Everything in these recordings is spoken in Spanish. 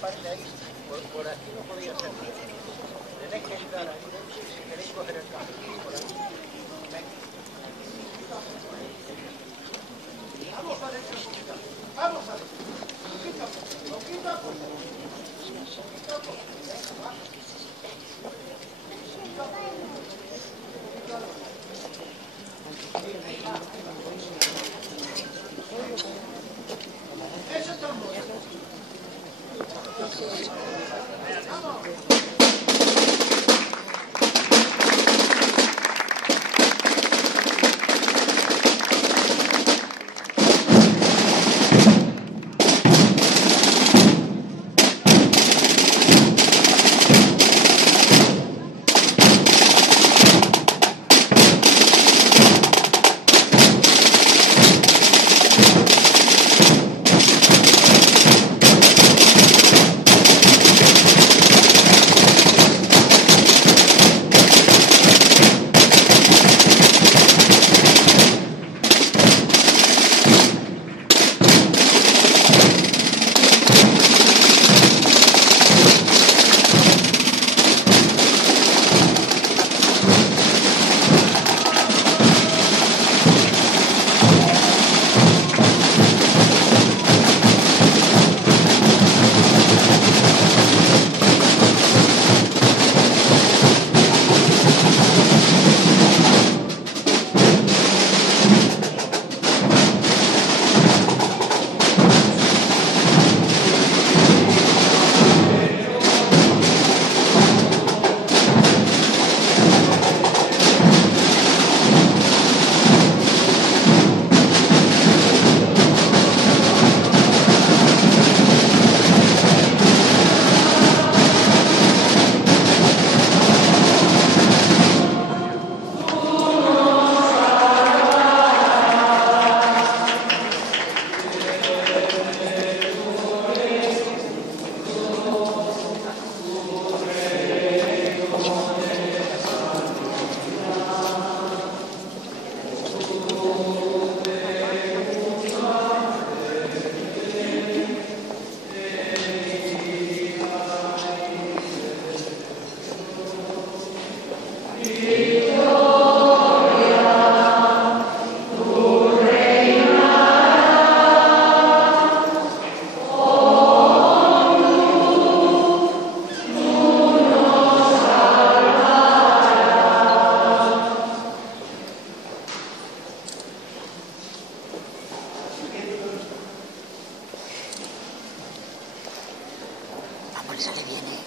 parte ahí, por aquí no podía ser. Tenéis que entrar ahí dentro y si queréis coger el cable. Por aquí. Venga. Vamos adentro un poquito. Vamos adentro. Poquito a poco. Poquito a poco. Poquito a poco. Venga, va. Poquito a poco. Poquito a poco. Eso está muy bien. Sale bien, ¿eh?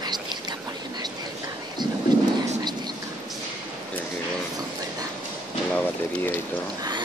Más cerca, poner más cerca, a ver si lo puedes poner más cerca. Sí, que ¿Verdad? con la batería y todo.